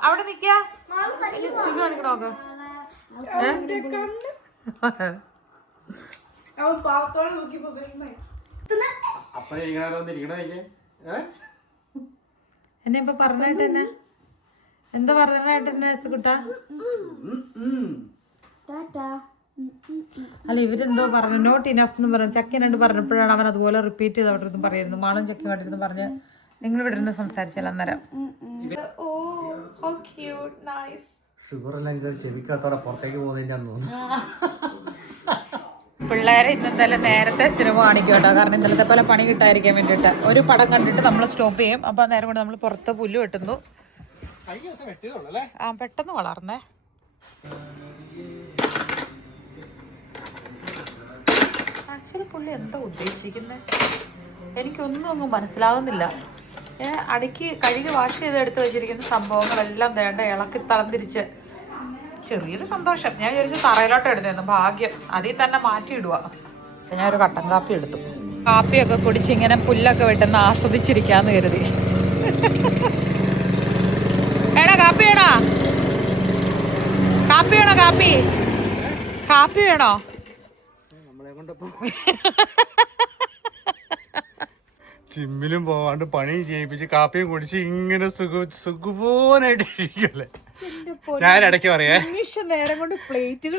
അവിടെ നിക്ക കാണിക്കണോക്ക്. എന്നെ ഇപ്പൊ പറഞ്ഞായിട്ടെന്നെ എന്താ പറഞ്ഞായിട്ടെന്നെ സുകുട്ട? അല്ല ഇവരെന്തോ പറഞ്ഞു നോട്ട് ഇനഫ് എന്ന് പറഞ്ഞു. ചക്കിനുണ്ട് പറഞ്ഞപ്പോഴാണ് അവൻ അതുപോലെ റിപ്പീറ്റ് ചെയ്ത് അവിടെ ഇരുന്ന് പറയായിരുന്നു. മാളും ചക്കി കണ്ടിരുന്ന് പറഞ്ഞ് നിങ്ങൾ ഇവിടെ ഇരുന്ന് സംസാരിച്ചാൽ അന്നേരം ചെവിക്കത്തോടെ പുറത്തേക്ക് പോകുന്നതിന്റെ പിള്ളേരെ ഇന്നത്തെ നേരത്തെ സിനിമ കാണിക്കും കേട്ടോ. കാരണം ഇന്നലത്തെ പോലെ പണി കിട്ടാതിരിക്കാൻ വേണ്ടിയിട്ട് ഒരു പടം കണ്ടിട്ട് നമ്മൾ സ്റ്റോപ്പ് ചെയ്യും. അപ്പൊ നേരം കൊണ്ട് നമ്മൾ പുറത്ത് പുല്ല് വെട്ടുന്നു. ആ പെട്ടെന്ന് വളർന്നേ. ആക്ച്വലി പുള്ളി എന്താ ഉദ്ദേശിക്കുന്നത് എനിക്കൊന്നും അങ്ങ് മനസ്സിലാകുന്നില്ല. അടുക്കി കഴുകി വാഷ് ചെയ്ത് എടുത്ത് വെച്ചിരിക്കുന്ന സംഭവങ്ങളെല്ലാം വേണ്ട ഇളക്കി തളംതിരിച്ച് ചെറിയൊരു സന്തോഷം. ഞാൻ വിചാരിച്ചു തറയിലോട്ട് എടുത്തേന്ന്. ഭാഗ്യം അതിൽ തന്നെ മാറ്റിയിടുക. ഞാൻ ഒരു കട്ടൻ കാപ്പി എടുത്തു. കാപ്പിയൊക്കെ കുടിച്ച് ഇങ്ങനെ പുല്ലൊക്കെ വെട്ടുന്ന ആസ്വദിച്ചിരിക്കാന്ന് കരുതി. വേണോ കാപ്പി വേണോ? കാപ്പി വേണോ? കാപ്പി കാപ്പി വേണോ? നമ്മളെ കൊണ്ട് ജിമ്മിലും പോവാണ്ട് പണിയും ചെയ്യിപ്പിച്ച് കാപ്പിയും കുടിച്ച് ഇങ്ങനെ സുഖപോനായിട്ട് ഇരിക്കല്ലേ. ഞാൻ ഇടയ്ക്ക് പറയേ, നേരം കൊണ്ട് പ്ലേറ്റുകൾ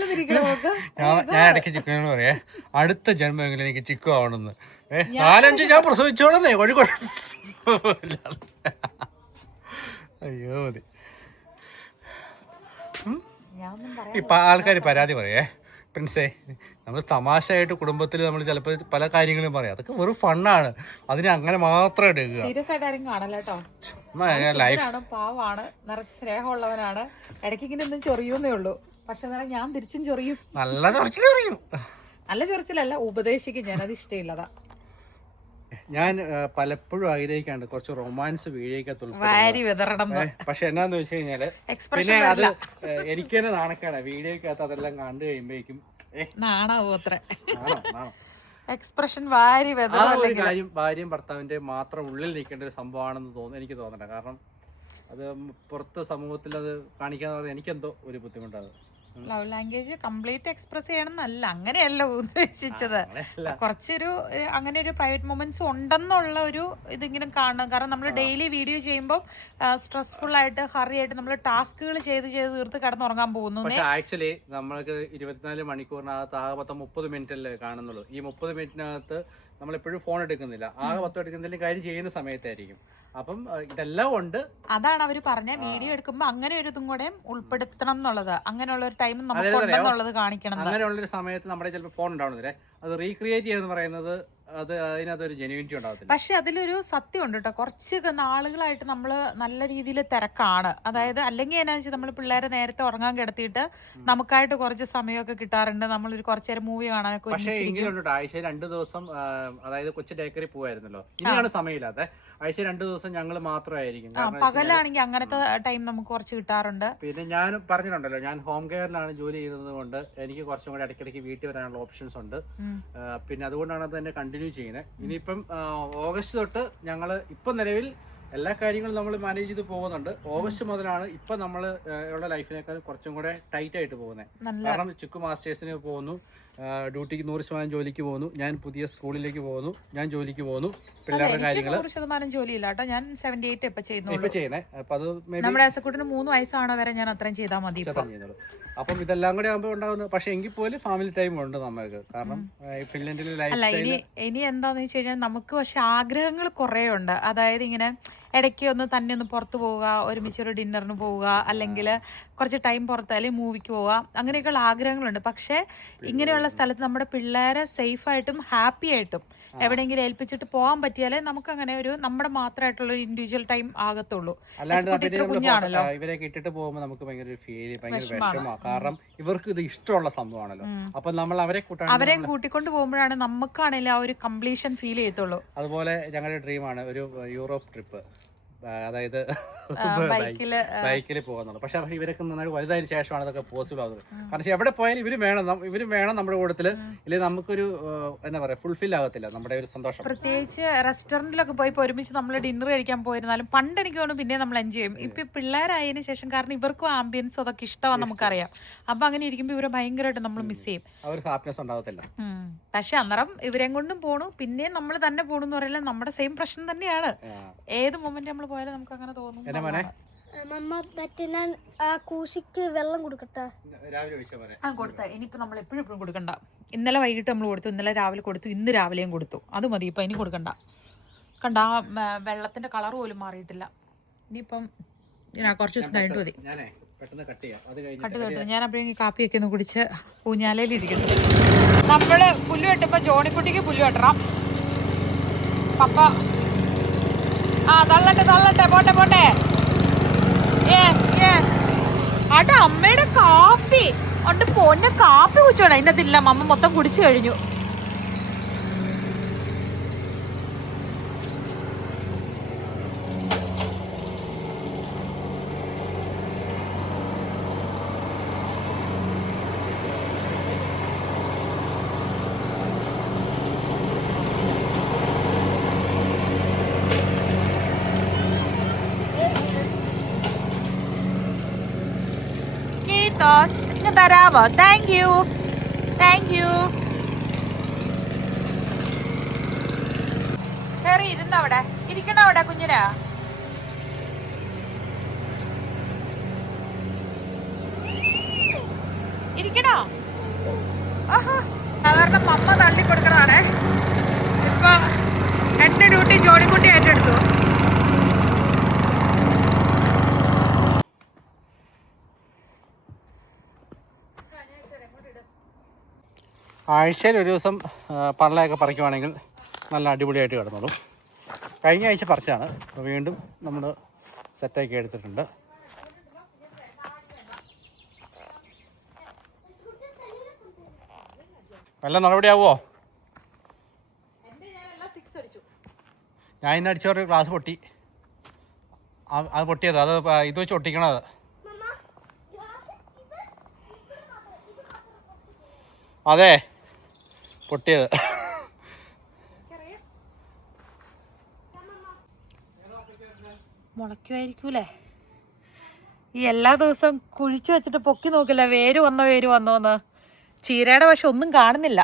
ഞാൻ ഇടയ്ക്ക് ചിക്കനോട് പറയേ, അടുത്ത ജന്മമെങ്കിലും എനിക്ക് ചിക്കു ആവണമെന്ന്. 4-5 ഞാൻ പ്രസവിച്ചോളന്നേ കോഴിക്കോട്. അയ്യോ മതി. ഇപ്പൊ ആൾക്കാർ പരാതി പറയേ, പ്രിൻസേ നമ്മൾ തമാശയായിട്ട് കുടുംബത്തിൽ നമ്മൾ ചിലപ്പോൾ പല കാര്യങ്ങളും പറയാം, അതൊക്കെ വെറും ഫണ്ണാണ്, അതിനെ അങ്ങനെ മാത്രം എടുക്കുക. സീരിയസ് ആയിട്ട് ആരും കാണല്ലോ കേട്ടോ. പാവാണ്, നിറച്ച് സ്നേഹമുള്ളവനാണ്. ഇടയ്ക്ക് ഇങ്ങനെ ഒന്നും ചൊറിയൂന്നേ ഉള്ളൂ. പക്ഷെ എന്നാലും ഞാൻ തിരിച്ചും ചൊറിയും. നല്ല ചൊറിച്ചിൽ ചൊറിയും. നല്ല ചൊറിച്ചിലല്ല, ഉപദേശിക്കും ഞാൻ. അത് ഇഷ്ടമില്ലതാ. ഞാൻ പലപ്പോഴും ആഗ്രഹിക്കാണ്ട് കുറച്ച് റൊമാൻസ് വീഡിയോക്കത്തുള്ളൂ. പക്ഷെ എന്നാന്ന് വെച്ച് കഴിഞ്ഞാല് പിന്നെ അത് എനിക്ക് തന്നെ നാണക്കാണ്. വീഡിയോക്കകത്ത് അതെല്ലാം കണ്ടു കഴിയുമ്പോഴേക്കും നാണാവൂ അത്ര. എക്സ്പ്രഷൻ വാരി കാര്യം ഭാര്യയും ഭർത്താവിന്റെ മാത്രം ഉള്ളിൽ നിൽക്കേണ്ട ഒരു സംഭവമാണെന്ന് എനിക്ക് തോന്നണ്ട. കാരണം അത് പുറത്ത് സമൂഹത്തിൽ അത് കാണിക്കാന്ന് പറഞ്ഞാൽ എനിക്കെന്തോ ഒരു ബുദ്ധിമുട്ടാണ്. ലവ് ലാംഗ്വേജ് കംപ്ലീറ്റ് എക്സ്പ്രസ് ചെയ്യണമെന്നല്ല, അങ്ങനെയല്ല ഉദ്ദേശിച്ചത്. കുറച്ചൊരു അങ്ങനെ ഒരു പ്രൈവറ്റ് മൊമെന്റ്സ് ഉണ്ടെന്നുള്ള ഒരു ഇതെങ്കിലും കാണണം. കാരണം നമ്മൾ ഡെയിലി വീഡിയോ ചെയ്യുമ്പോൾ സ്ട്രെസ്ഫുൾ ആയിട്ട് ഹറി ആയിട്ട് നമ്മൾ ടാസ്കുകൾ ചെയ്ത് തീർത്ത് കിടന്നുറങ്ങാൻ പോകുന്നു. ആക്ച്വലി നമ്മൾക്ക് 24 മണിക്കൂറിനകത്ത് ആകെ 30 മിനിറ്റല്ലേ കാണുന്നുള്ളൂ. ഈ 30 മിനിറ്റിനകത്ത് നമ്മളെപ്പോഴും ഫോൺ എടുക്കുന്നില്ല. ആകെ 10 എടുക്കുന്നതിലും കാര്യം ചെയ്യുന്ന സമയത്തായിരിക്കും. അപ്പം ഇതെല്ലാം ഉണ്ട്. അതാണ് അവര് പറഞ്ഞ വീഡിയോ എടുക്കുമ്പോ അങ്ങനെ ഒരു ഇതും കൂടെ ഉൾപ്പെടുത്തണം എന്നുള്ളത്. അങ്ങനെയുള്ള ഒരു ടൈം നമുക്ക് ഉണ്ടെന്നുള്ളത് കാണിക്കണം. അങ്ങനെയുള്ള ഒരു സമയത്ത് നമ്മുടെ ചിലപ്പോൾ ഫോൺ ഉണ്ടാവുന്നില്ലേ, അത് റീക്രിയേറ്റ് ചെയ്യുക പറയുന്നത് അത് അതിനകത്തൊരു ജെന്യൂനിറ്റി ഉണ്ടാകത്തില്ല. പക്ഷെ അതിലൊരു സത്യം ഉണ്ട് കേട്ടോ. കുറച്ച് നാളുകളായിട്ട് നമ്മൾ നല്ല രീതിയിൽ തിരക്കാണ്. അതായത് അല്ലെങ്കിൽ എന്നാ വെച്ചാൽ നമ്മൾ പിള്ളേരെ നേരത്തെ ഉറങ്ങാൻ കിടത്തിയിട്ട് നമുക്കായിട്ട് കുറച്ച് സമയമൊക്കെ കിട്ടാറുണ്ട്. നമ്മളൊരു കുറച്ചു നേരം മൂവി കാണാനൊക്കെ. പക്ഷേ എങ്കിലും ആഴ്ച 2 ദിവസം, അതായത് കൊച്ചു ഡേക്കറി പോവായിരുന്നല്ലോ, ഇനിയാണ് സമയമില്ലാതെ. ആഴ്ച 2 ദിവസം ഞങ്ങൾ മാത്രമായിരിക്കും. പകലാണെങ്കിൽ അങ്ങനത്തെ ടൈം നമുക്ക് കുറച്ച് കിട്ടാറുണ്ട്. പിന്നെ ഞാൻ പറഞ്ഞിട്ടുണ്ടല്ലോ, ഞാൻ ഹോം കെയറിലാണ് ജോലി ചെയ്യുന്നത് കൊണ്ട് എനിക്ക് കുറച്ചും കൂടി ഇടയ്ക്കിടയ്ക്ക് വീട്ടിൽ വരാനുള്ള ഓപ്ഷൻസ് ഉണ്ട്. പിന്നെ അതുകൊണ്ടാണ് അത് തന്നെ കണ്ടിന്യൂ ചെയ്യുന്നത്. ഇനിയിപ്പം ഓഗസ്റ്റ് തൊട്ട് ഞങ്ങൾ ഇപ്പം നിലവിൽ എല്ലാ കാര്യങ്ങളും നമ്മൾ മാനേജ് ചെയ്ത് പോകുന്നുണ്ട്. ഓഗസ്റ്റ് മുതലാണ് ഇപ്പം നമ്മൾ ഉള്ള ലൈഫിനേക്കാൾ കുറച്ചും കൂടെ ടൈറ്റ് ആയിട്ട് പോകുന്നത്. കാരണം ചിക്കു മാസ്റ്റേഴ്സിന് പോകുന്നു, ഡ്യൂട്ടിക്ക് 100% ജോലിക്ക് പോകുന്നു, ഞാൻ പുതിയ സ്കൂളിലേക്ക് പോകുന്നു, ഞാൻ ജോലിക്ക് പോകുന്നു. പിള്ളേരുടെ കാര്യങ്ങൾ 100% ജോലിയില്ല കേട്ടോ. ഞാൻ 78 ഇപ്പൊ ചെയ്യുന്നത്. അപ്പൊ അത് നമ്മുടെ ആസക്കുട്ടിന് 3 വയസ്സാണോ വരെ ഞാൻ അത്രയും ചെയ്താൽ മതി. അപ്പം ഇതെല്ലാം കൂടെ ആകുമ്പോൾ ഉണ്ടാകുന്നു. പക്ഷെ എങ്കിൽ പോലും ഫാമിലി ടൈം ഉണ്ട് നമുക്ക്. കാരണം ഫിൻലൻഡിലെ ലൈഫ് ഇനി എന്താന്ന് വെച്ച് കഴിഞ്ഞാൽ നമുക്ക് പക്ഷെ ആഗ്രഹങ്ങൾ കുറെ ഉണ്ട്. അതായത് ഇങ്ങനെ ഇടയ്ക്ക് തന്നെ ഒന്ന് പുറത്ത് പോവുക, ഒരുമിച്ചൊരു ഡിന്നറിന് പോവുക, അല്ലെങ്കിൽ കുറച്ച് ടൈം പുറത്ത് അല്ലെങ്കിൽ മൂവിക്ക് പോവുക, അങ്ങനെയൊക്കെയുള്ള ആഗ്രഹങ്ങളുണ്ട്. പക്ഷേ ഇങ്ങനെയുള്ള സ്ഥലത്ത് നമ്മുടെ പിള്ളേരെ സേഫായിട്ടും ഹാപ്പി ആയിട്ടും എവിടെയെങ്കിലും ഏൽപ്പിച്ചിട്ട് പോകാൻ പറ്റിയാലേ നമുക്ക് അങ്ങനെ ഒരു നമ്മുടെ മാത്രമായിട്ടുള്ള ഒരു ഇൻഡിവിജ്വൽ ടൈം ആകത്തുള്ളൂ. കുഞ്ഞാണല്ലോ, ഇവരെ ഇട്ടിട്ട് പോകുമ്പോൾ നമുക്ക് ഭയങ്കര വിഷമമാണ്. കാരണം ഇവർക്ക് ഇത് ഇഷ്ടമുള്ള സംഭവമാണല്ലോ. അപ്പൊ നമ്മൾ അവരെയും കൂട്ടിക്കൊണ്ട് പോകുമ്പോഴാണ് നമുക്കാണെങ്കിലും ആ ഒരു കംപ്ലീഷൻ ഫീൽ ചെയ്യത്തുള്ളൂ. അതുപോലെ ഞങ്ങളുടെ ഡ്രീമാണ് ഒരു യൂറോപ്പ് ട്രിപ്പ്, അതായത് ബൈക്കിൽ പോകുന്നുള്ളൂ. പക്ഷെ ഇവരൊക്കെ നന്നായി വലുതായതിനു ശേഷമാണ് അതൊക്കെ പോസിബിൾ ആവുന്നത്. കാരണം എവിടെ പോയാലും ഇവര് വേണം നമ്മുടെ കൂട്ടത്തില്. ഇല്ലെങ്കിൽ നമുക്കൊരു എന്താ പറയാ, ഫുൾഫിൽ ആകത്തില്ല നമ്മുടെ ഒരു സന്തോഷം. പ്രത്യേകിച്ച് റെസ്റ്റോറന്റിലൊക്കെ പോയി ഒരുമിച്ച് നമ്മൾ ഡിന്നർ കഴിക്കാൻ പോയിരുന്നാലും പണ്ട് എനിക്ക് തോന്നുന്നു പിന്നെ നമ്മൾ എൻജോയ് ചെയ്യും. ഇപ്പൊ പിള്ളേരായതിനു ശേഷം കാരണം ഇവർക്കും ആംബിയൻസ് അതൊക്കെ ഇഷ്ടമാണ്, നമുക്കറിയാം. അപ്പൊ അങ്ങനെ ഇരിക്കുമ്പോൾ ഇവരെ ഭയങ്കരമായിട്ട് നമ്മൾ മിസ് ചെയ്യും. അവർക്ക് ഹാപ്പിനെസ് ഉണ്ടാകത്തില്ല. പക്ഷെ അന്നേരം ഇവരെയും കൊണ്ടും പോണു, പിന്നെയും നമ്മൾ തന്നെ പോണെന്ന് പറയില്ല. നമ്മുടെ സെയിം പ്രശ്നം തന്നെയാണ്. ഏത് മൊമെന്റ് നമ്മൾ പോയാലും നമുക്ക് അങ്ങനെ തോന്നും. കൂശിക്ക് വെള്ളം കൊടുക്കട്ടെ? കൊടുത്ത ഇനിയിപ്പോ നമ്മൾ എപ്പോഴും കൊടുക്കണ്ട. ഇന്നലെ വൈകിട്ട് നമ്മൾ കൊടുത്തു, ഇന്നലെ രാവിലെ കൊടുത്തു, ഇന്ന് രാവിലെയും കൊടുത്തു. അത് മതി, ഇപ്പൊ ഇനി കൊടുക്കണ്ട. കണ്ട വെള്ളത്തിന്റെ കളർ പോലും മാറിയിട്ടില്ല. ഇനിയിപ്പം കുറച്ച് ദിവസം കഴിഞ്ഞിട്ട് മതി. ഞാൻ അപ്പോഴേക്കും കാപ്പിയൊക്കെ ഒന്ന് കുടിച്ച് ഊഞ്ഞാലയിൽ ഇരിക്കുന്നു. നമ്മള് പുല്ല് വെട്ടുമ്പോ ജോണിക്കുട്ടിക്ക് പുല്ല് വെട്ടണം. പപ്പ തള്ളട്ടെ പോട്ടെ. അട അമ്മയുടെ കാപ്പി ഉണ്ട്. പൊന്നെ കാപ്പി കുടിച്ചോണം. അതിൻ്റെ ഇല്ല, അമ്മ മൊത്തം കുടിച്ചു കഴിഞ്ഞു. മൊജിത്തോസ് ഇങ്ങ് തരാവോ? Thank you. കയറി ഇരുന്നവിടെ ഇരിക്കണോ അവിടെ കുഞ്ഞിന്? ഇരിക്കണോ? സാധാരണ മമ്മ തള്ളി കൊടുക്കണതാണേ. ഇപ്പൊ എന്റെ ഡ്യൂട്ടി ജോണിക്കുട്ടി ഏറ്റെടുത്തു. ആഴ്ചയിൽ ഒരു ദിവസം പള്ളയൊക്കെ പറിക്കുവാണെങ്കിൽ നല്ല അടിപൊളിയായിട്ട് കിടന്നോളും. കഴിഞ്ഞ ആഴ്ച പറിച്ചാണ്, വീണ്ടും നമ്മൾ സെറ്റാക്കി എടുത്തിട്ടുണ്ട്. വല്ല നടപടിയാവോ? ഞാൻ ഇന്ന് അടിച്ചവരുടെ ഗ്ലാസ് പൊട്ടി. അത് പൊട്ടിയത്, അത് ഇത് വെച്ച് ഒട്ടിക്കണത്. അതെ, പൊട്ടിയത്. മുളയ്ക്കുമായിരിക്കൂലേ? ഈ എല്ലാ ദിവസവും കുഴിച്ചു വെച്ചിട്ട് പൊക്കി നോക്കില്ല വേര് വന്നോന്ന്. ചീരയുടെ പക്ഷെ ഒന്നും കാണുന്നില്ല.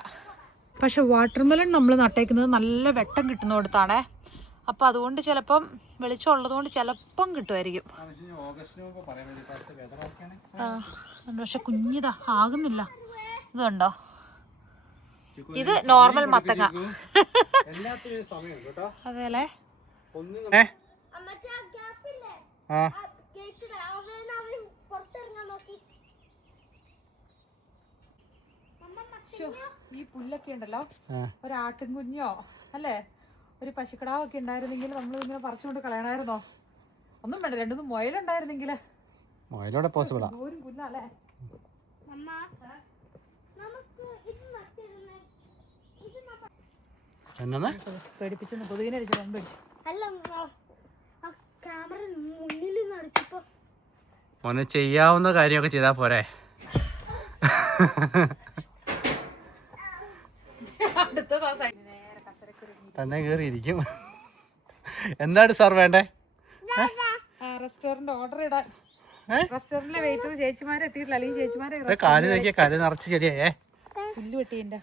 പക്ഷെ വാട്ടർമെലൺ നമ്മൾ നട്ടേക്കുന്നത് നല്ല വെട്ടം കിട്ടുന്നിടത്താണേ. അപ്പം അതുകൊണ്ട് ചിലപ്പം വെളിച്ചം ഉള്ളതുകൊണ്ട് ചിലപ്പം കിട്ടുമായിരിക്കും. പക്ഷെ കുഞ്ഞിതാ ആകുന്നില്ല. ഇത് കണ്ടോ? ഇത് നോർമൽ മത്തങ്ങ. അതെല്ലേ? ഈ പുല്ലൊക്കെ ഉണ്ടല്ലോ, ഒരു ആട്ടിൻകുഞ്ഞോ അല്ലേ ഒരു പശുക്കിടാവൊക്കെ ഉണ്ടായിരുന്നെങ്കിൽ നമ്മൾ ഇങ്ങനെ പറിച്ചുകൊണ്ട് കളയണായിരുന്നോ? ഒന്നും വേണ്ട, രണ്ടു മുയലുണ്ടായിരുന്നെങ്കിൽ. മുയലോടെ പോസിബിളാ. ഒരു കുഞ്ഞല്ലേ? പേടിപ്പിച്ചെന്ന് കൊതുകിനെ അടിച്ചു രണ്ടടിച്ചു. മോനെ ചെയ്യാവുന്ന കാര്യമൊക്കെ ചെയ്താ പോരെ? തന്നെ കേറിയിരിക്കും. എന്താണ് സാർ വേണ്ടേ? റെസ്റ്റോറന്റ് ഓർഡർ ഇടാൻ. റെസ്റ്റോറന്റിലെ വെയിറ്റർ ചേച്ചിമാരെ എത്തിയിട്ടില്ല, അല്ലെങ്കിൽ ചേച്ചിമാരെ കാല് നോക്കിയാ കാല് നിറച്ച് ചെടിയേ. പുല്ല് വെട്ടിന്റെ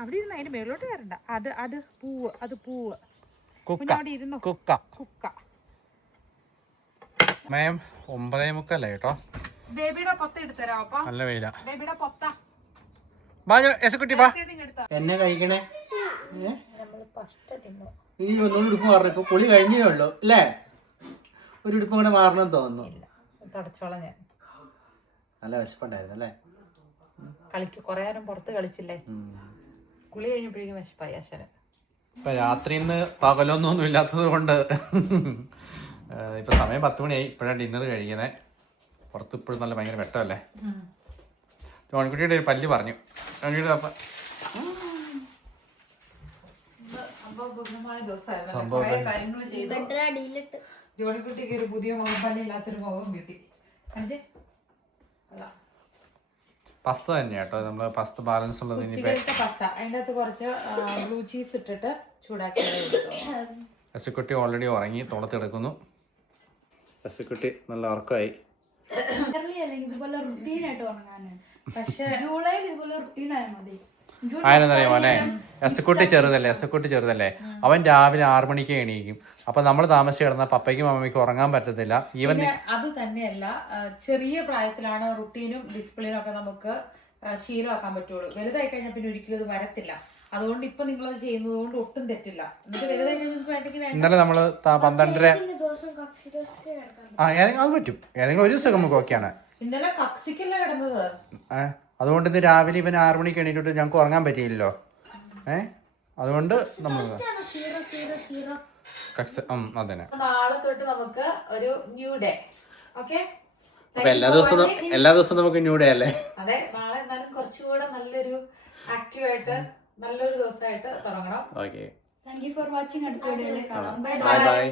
അവിടെ ഇരുന്ന് അതിന്റെ മേളിലോട്ട് കയറണ്ട. അത് പൂവ്. അവിടെ ഇരുന്നോ. കുക്ക. മേം 9:30 കേട്ടോ. ബേബിയുടെ പൊത്ത എടുത്തരാ. നല്ല വെയില. ബേബിയുടെ പൊത്ത എന്നെ കഴിക്കണേ. ഇനി ഒന്നുകൂടി ഉടുപ്പ് മാറണം. ഇപ്പൊ കുളി കഴിഞ്ഞേ ഉള്ളൂ അല്ലേ? ഒരു ഉടുപ്പും കൂടെ മാറണമെന്ന് തോന്നുന്നു. തുടച്ചോളാം ഞാൻ. നല്ല വിശപ്പുണ്ടായിരുന്നു അല്ലേ? കളിക്ക് കുറെ നേരം പുറത്ത് കളിച്ചില്ലേ, കുളി കഴിഞ്ഞപ്പോഴേക്കും വിശപ്പായി അശ്വന്. ഇപ്പൊ രാത്രിന്ന് പകലൊന്നും ഇല്ലാത്തത് കൊണ്ട് ഇപ്പൊ സമയം 10 മണിയായി. ഇപ്പോഴാണ് ഡിന്നർ കഴിക്കുന്നത്. പുറത്ത് ഇപ്പോഴും നല്ല ഭയങ്കര വെട്ടമല്ലേ? ജോണിക്കുട്ടിയുടെ ഒരു പല്ല് പറഞ്ഞു. ജോണിക്കുട്ടിക്ക് ഒരു പുതിയ മുഖം പല്ലില്ലാത്തൊരു മുഖം കിട്ടി. പസ്ത തന്നെയാട്ടോ, നമ്മള് പസ്ത ബാലൻസ് ഉള്ളത്. പസ്ത അതിൻ്റെ അകത്ത് കുറച്ച് ബ്ലൂ ചീസ് ഇട്ടിട്ട് ചൂടാക്കി. എസ്കുട്ടി ഓൾറെഡി ഉറങ്ങി തോളത്തെടുക്കുന്നു. എസ്കുട്ടി നല്ല ഉറക്കമായി. ആരെന്നറിയാമോ മോനെ? എസ്കുട്ടി ചെറുതല്ലേ, അവൻ രാവിലെ 6 മണിക്ക് എണീക്കും. അപ്പൊ നമ്മൾ താമസിച്ച് കിടന്ന പപ്പയ്ക്കും അമ്മയ്ക്കും ഉറങ്ങാൻ പറ്റത്തില്ല. ഈവൻ അത് തന്നെയല്ല, ചെറിയ പ്രായത്തിലാണ് റുട്ടീനും ഡിസിപ്ലിനും ഒക്കെ നമുക്ക് ശീലമാക്കാൻ പറ്റുള്ളൂ. വലുതായി കഴിഞ്ഞാൽ പിന്നെ ഒരിക്കലും അത് വരത്തില്ല. അതുകൊണ്ട് ഇപ്പൊ നിങ്ങളത് ചെയ്യുന്നത് കൊണ്ട് ഒട്ടും തെറ്റില്ല. ഇന്നലെ നമ്മള് 12:30 അത് പറ്റും. ഏതെങ്കിലും ഒരു ദിവസം നമുക്ക് ഓക്കെയാണ്. ഇന്നലെ കക്സിക്കല്ല കിടന്നത്. അതുകൊണ്ട് ഇന്ന് രാവിലെ ഇവൻ 6 മണിക്ക് എണീറ്റിട്ട് ഞങ്ങൾക്ക് ഉറങ്ങാൻ പറ്റിയില്ലല്ലോ. അതുകൊണ്ട് നമ്മൾ അതന്നെ. നാളെ തൊട്ട് നമുക്ക് ഒരു ന്യൂ ഡേ. ഓക്കെ, അപ്പൊ എല്ലാ ദിവസവും നമുക്ക് ന്യൂ ഡേ അല്ലേ? അതെ, നാളെ എന്നാലും കുറച്ചുകൂടെ നല്ലൊരു ആക്റ്റീവായിട്ട് നല്ലൊരു ദിവസമായിട്ട് തുടങ്ങണം. Okay, thank you for watching. അടുത്ത വീഡിയോയിൽ കാണാം. ബൈ.